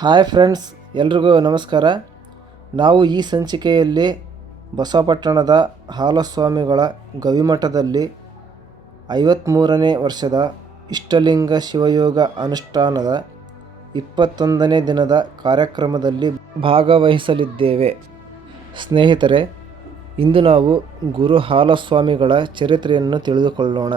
Hi friends, ಎಲ್ರಿಗೂ ನಮಸ್ಕಾರ. ನಾವು ಈ ಸಂಚಿಕೆಯಲ್ಲಿ ಬಸವಪಟ್ಟಣದ ಹಾಲಸ್ವಾಮಿಗಳ ಗವಿಮಠದಲ್ಲಿ ಐವತ್ತ್ಮೂರನೇ ವರ್ಷದ ಇಷ್ಟಲಿಂಗ ಶಿವಯೋಗ ಅನುಷ್ಠಾನದ ಇಪ್ಪತ್ತೊಂದನೇ ದಿನದ ಕಾರ್ಯಕ್ರಮದಲ್ಲಿ ಭಾಗವಹಿಸಲಿದ್ದೇವೆ. ಸ್ನೇಹಿತರೆ, ಇಂದು ನಾವು ಗುರು ಹಾಲಸ್ವಾಮಿಗಳ ಚರಿತ್ರೆಯನ್ನು ತಿಳಿದುಕೊಳ್ಳೋಣ.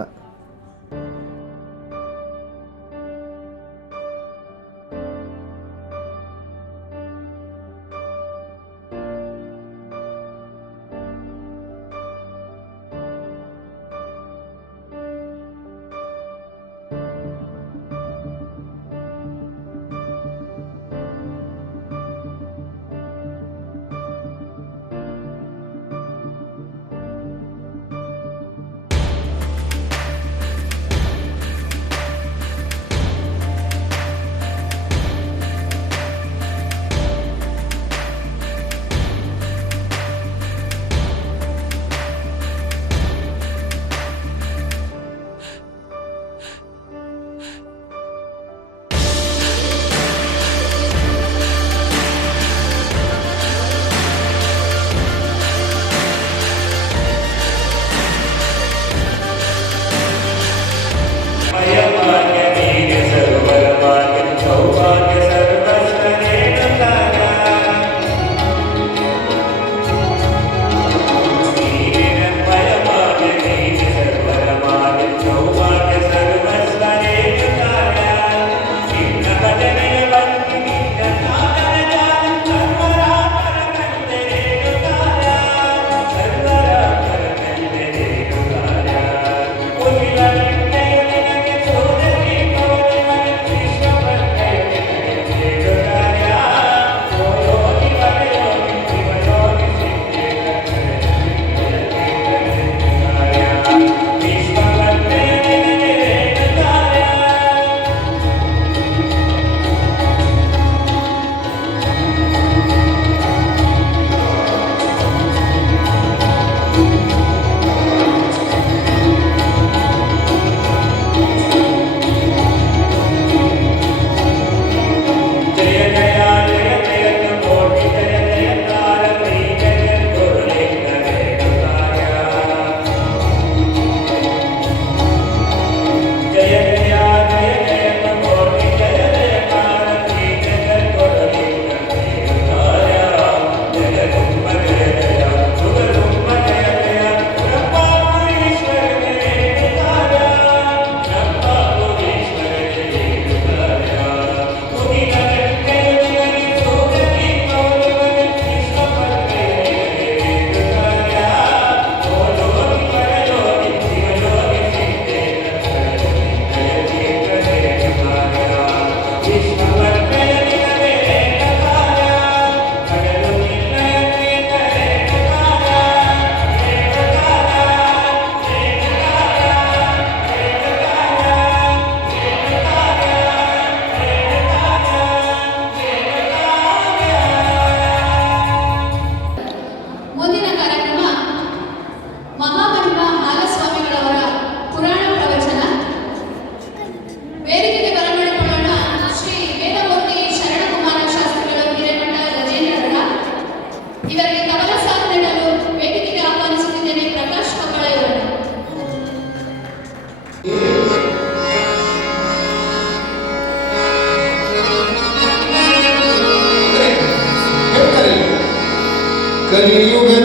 कलियुग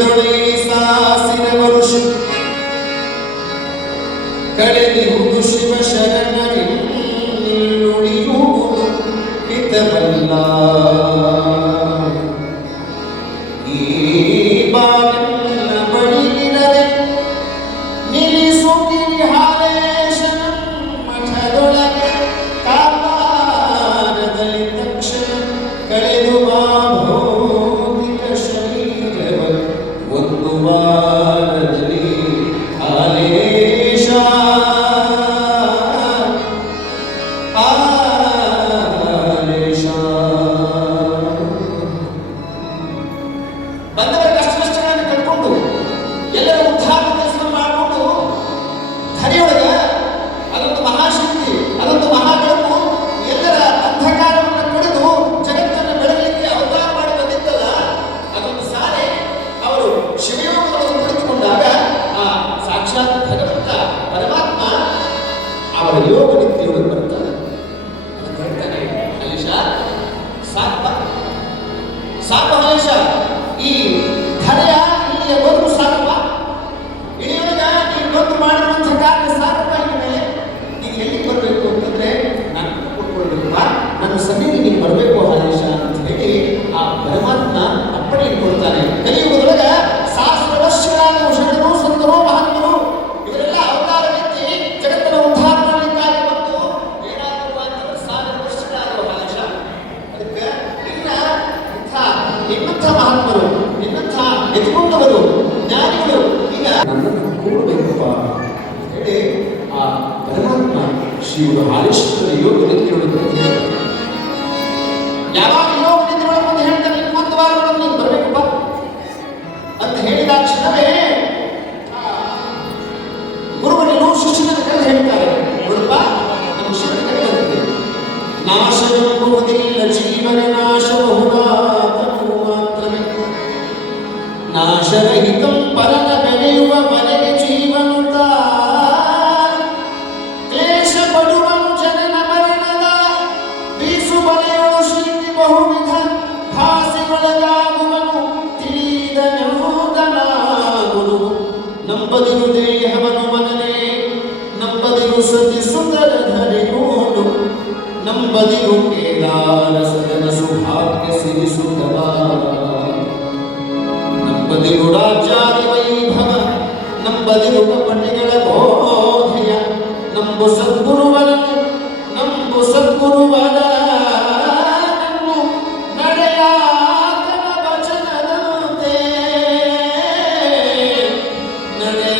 ನೀವು ಆಲೋಚಿಸಿದ್ರೆ ಯೋಗ್ಯ ನಿಂತಿರೋದು ಯಾವಾಗ ಯೋಗ ನಿಂತಿರೋದು ಹೇಳ್ತಾರೆ ಒಂದು ವಾರದಲ್ಲಿ ಬರಬೇಕು ಅಂತ ಹೇಳಿದ ಕ್ಷಣವೇ ನಂಬದಿರು ದೇಹವನು ಮನನೆ ನಂಬದಿರು ಸತಿ ಸುಂದರ ಧರಿಗೋಡು ನಂಬದಿರು ಕೇದಾರ ಸದನ ಸುಭಾಗ್ಯ ಸಿರಿ ಸುಂದರ ನಂಬದಿರು ರಾಜ್ಯಾದಿ ವೈಭವ ನಂಬದಿರು ಪಟಿಗಳ ಬೋಧಯ ನಂಬು ಸದ್ಗುರುವ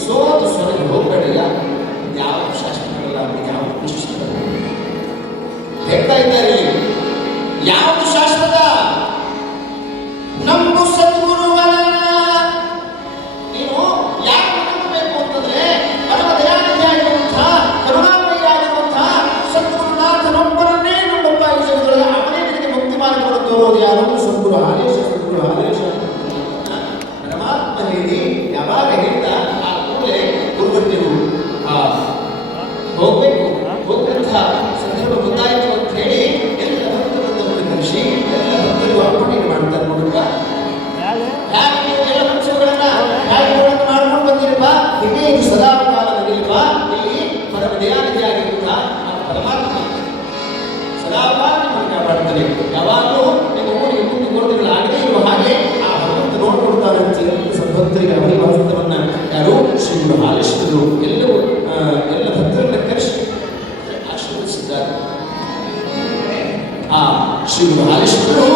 sou do Senhor. ಭಕ್ತರಿಗೆ ಅವರ ಅಭಿವಾಸ್ತವನ್ನ ಯಾರು? ಶ್ರೀಗಳು ಆಲಿಸಿದರು ಎಲ್ಲವೂ ಎಲ್ಲ ಭಕ್ತರನ್ನ ಕರೆಸಿ ಆಶೀರ್ವದಿಸಿದ್ದಾರೆ. ಆ ಶ್ರೀಗಳು ಆಲಿಸಿದರು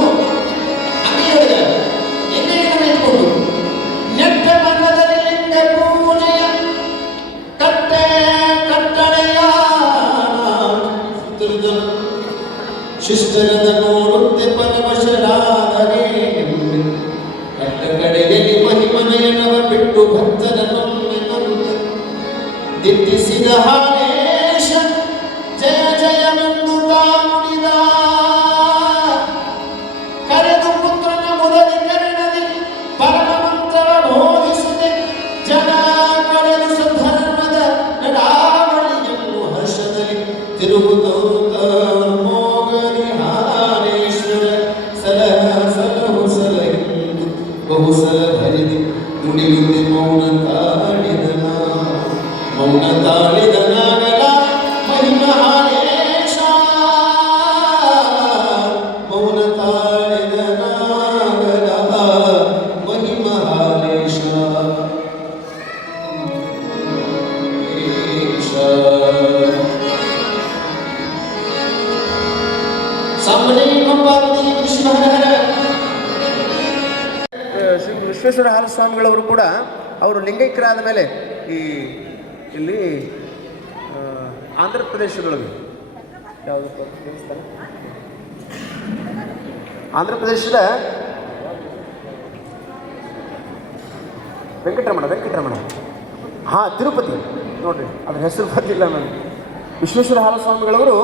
ಶಿಸ್ತರ ಸ್ವಾಮಿಗಳವರು ಕೂಡ ಅವರು ಲಿಂಗೈಕ್ಯರಾದ ಮೇಲೆ ಈ ಇಲ್ಲಿ ಆಂಧ್ರ ಪ್ರದೇಶದೊಳಗೆ ಯಾವುದು ಆಂಧ್ರ ಪ್ರದೇಶದ ವೆಂಕಟರಮಣ ವೆಂಕಟರಮಣ. ಹಾಂ, ತಿರುಪತಿ. ನೋಡ್ರಿ, ಅದ್ರ ಹೆಸರು ಬರ್ತಿಲ್ಲ ನಾನು ವಿಶ್ವೇಶ್ವರ ಹಾಲ ಸ್ವಾಮಿಗಳವರು